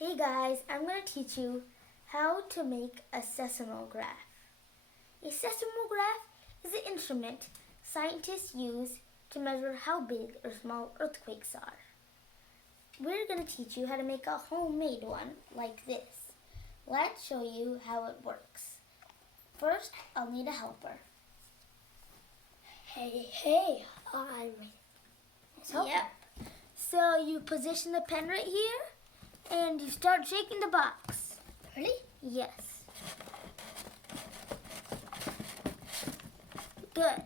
Hey guys, I'm going to teach you how to make a seismograph. A seismograph is an instrument scientists use to measure how big or small earthquakes are. We're going to teach you how to make a homemade one like this. Let's show you how it works. First, I'll need a helper. Hey, I'm helper. Yep. So you position the pen right here and you start shaking the box. Ready? Yes. Good.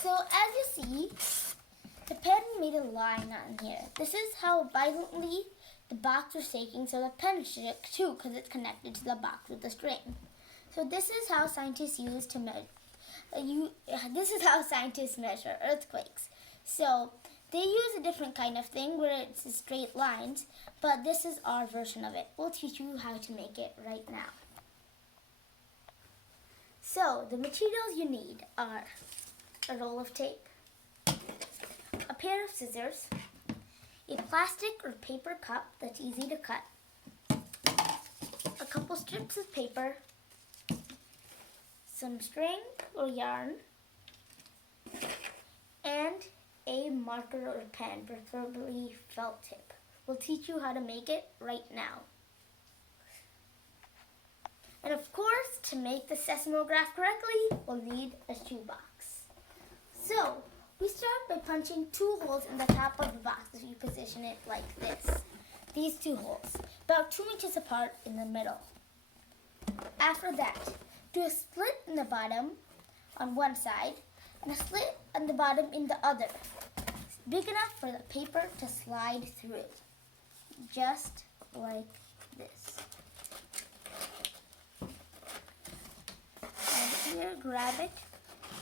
So as you see, the pen made a line on here. This is how violently the box was shaking, so the pen shook too because it's connected to the box with the string. So this is how scientists use to measure. This is how scientists measure earthquakes. So they use a different kind of thing where it's straight lines, but this is our version of it. We'll teach you how to make it right now. So the materials you need are a roll of tape, a pair of scissors, a plastic or paper cup that's easy to cut, a couple strips of paper, some string or yarn, and a marker or pen, preferably felt tip. We'll teach you how to make it right now. And of course, to make the seismograph correctly, we'll need a shoebox. So, we start by punching 2 holes in the top of the box if you position it like this. These 2 holes, about 2 inches apart in the middle. After that, do a split in the bottom on one side and a slit on the bottom in the other, big enough for the paper to slide through, just like this. And here, grab it,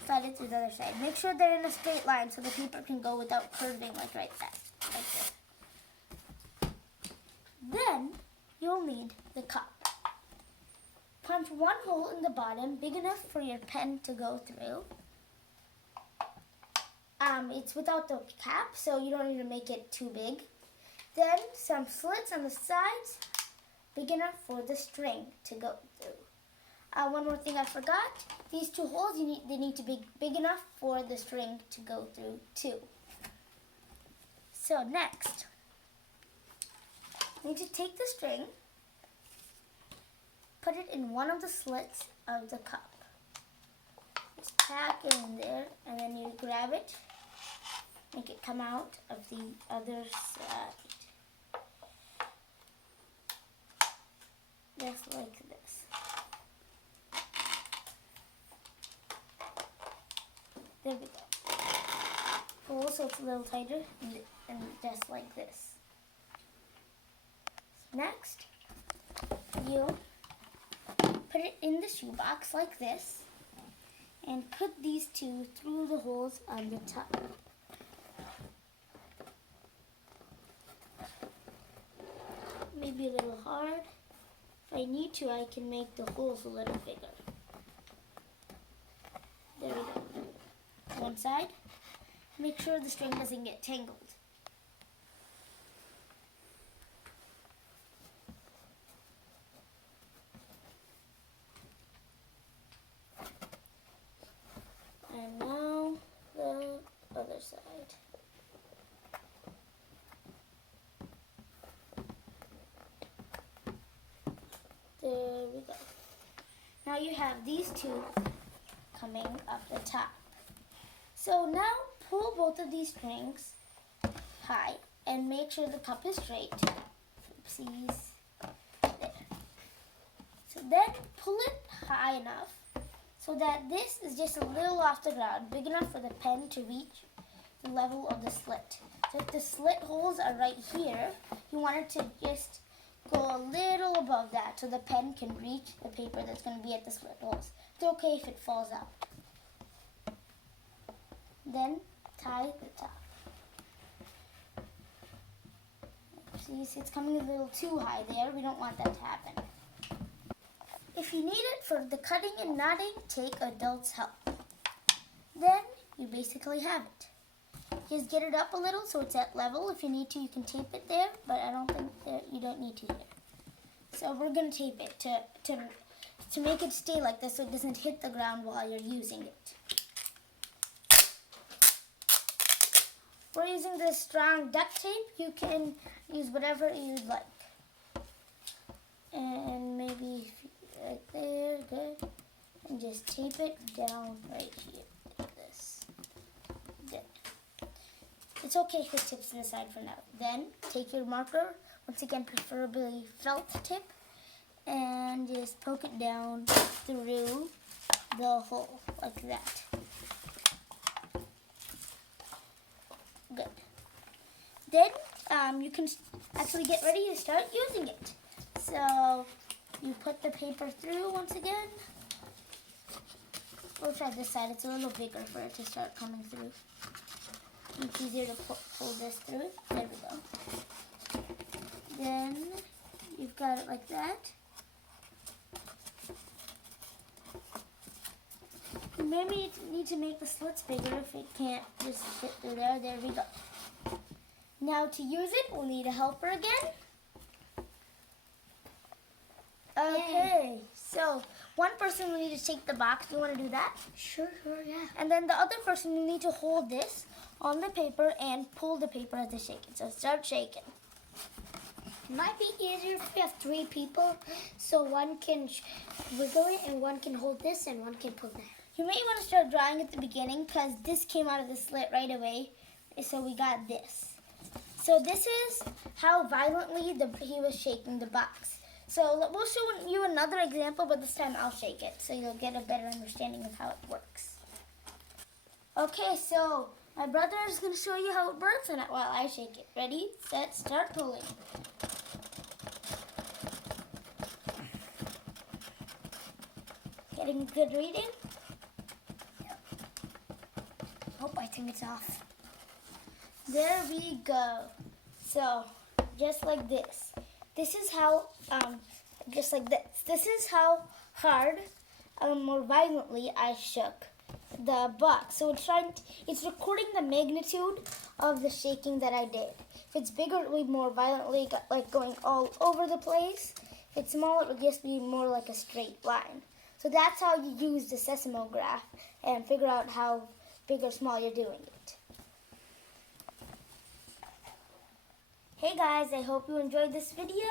slide it to the other side. Make sure they're in a straight line so the paper can go without curving like that, like this. Then, you'll need the cup. Punch 1 hole in the bottom, big enough for your pen to go through. It's without the cap, so you don't need to make it too big. Then some slits on the sides, big enough for the string to go through. One more thing I forgot, these 2 holes, they need to be big enough for the string to go through too. So next, you need to take the string, put it in one of the slits of the cup. Just tack it in there, and then you grab it, make it come out of the other side. Just like this. There we go. Pull so it's a little tighter, and just like this. Next, you put it in the shoebox like this and put these 2 through the holes on the top. Maybe a little hard. If I need to, I can make the holes a little bigger. There we go. One side. Make sure the string doesn't get tangled. And now the other side. There we go. Now you have these 2 coming up the top. So now pull both of these strings high and make sure the cup is straight. Oopsies. There. So then pull it high enough so that this is just a little off the ground, big enough for the pen to reach the level of the slit. So if the slit holes are right here, you want it to just go a little above that so the pen can reach the paper that's going to be at the slit holes. It's okay if it falls out. Then tie the top. See, it's coming a little too high there. We don't want that to happen. If you need it for the cutting and knotting, take adult's help. Then you basically have it. just get it up a little so it's at level. If you need to, you can tape it there, but I don't think that you don't need to here. So we're going to tape it to make it stay like this so it doesn't hit the ground while you're using it. We're using this strong duct tape. You can use whatever you'd like. And maybe right there, good. And just tape it down right here, like this. Good. It's okay if it tips to the side for now. Then take your marker, once again preferably felt tip, and just poke it down through the hole, like that. Good. Then you can actually get ready to start using it. So you put the paper through once again. We'll try this side. It's a little bigger for it to start coming through. It's easier to pull this through. There we go. Then you've got it like that. Maybe you need to make the slits bigger if it can't just fit through there. There we go. Now to use it, we'll need a helper again. Okay, so one person will need to take the box. Do you want to do that? Sure, yeah. And then the other person will need to hold this on the paper and pull the paper as they shake it. So start shaking. It might be easier if we have 3 people, so one can wiggle it and one can hold this and one can pull that. You may want to start drawing at the beginning because this came out of the slit right away. So we got this. So this is how violently he was shaking the box. So we'll show you another example, but this time I'll shake it so you'll get a better understanding of how it works. Okay, so my brother is going to show you how it works while I shake it. Ready, set, start pulling. Getting good reading? Oh, I think it's off. There we go. So, just like this. This is how, just like this. This is how hard, more violently I shook the box. So it's recording the magnitude of the shaking that I did. If it's bigger, it will be more violently, like going all over the place. If it's small, it would just be more like a straight line. So that's how you use the seismograph and figure out how big or small you're doing it. Hey guys, I hope you enjoyed this video.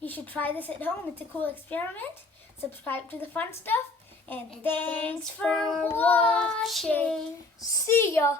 You should try this at home. It's a cool experiment. Subscribe to the fun stuff. And thanks for watching. See ya.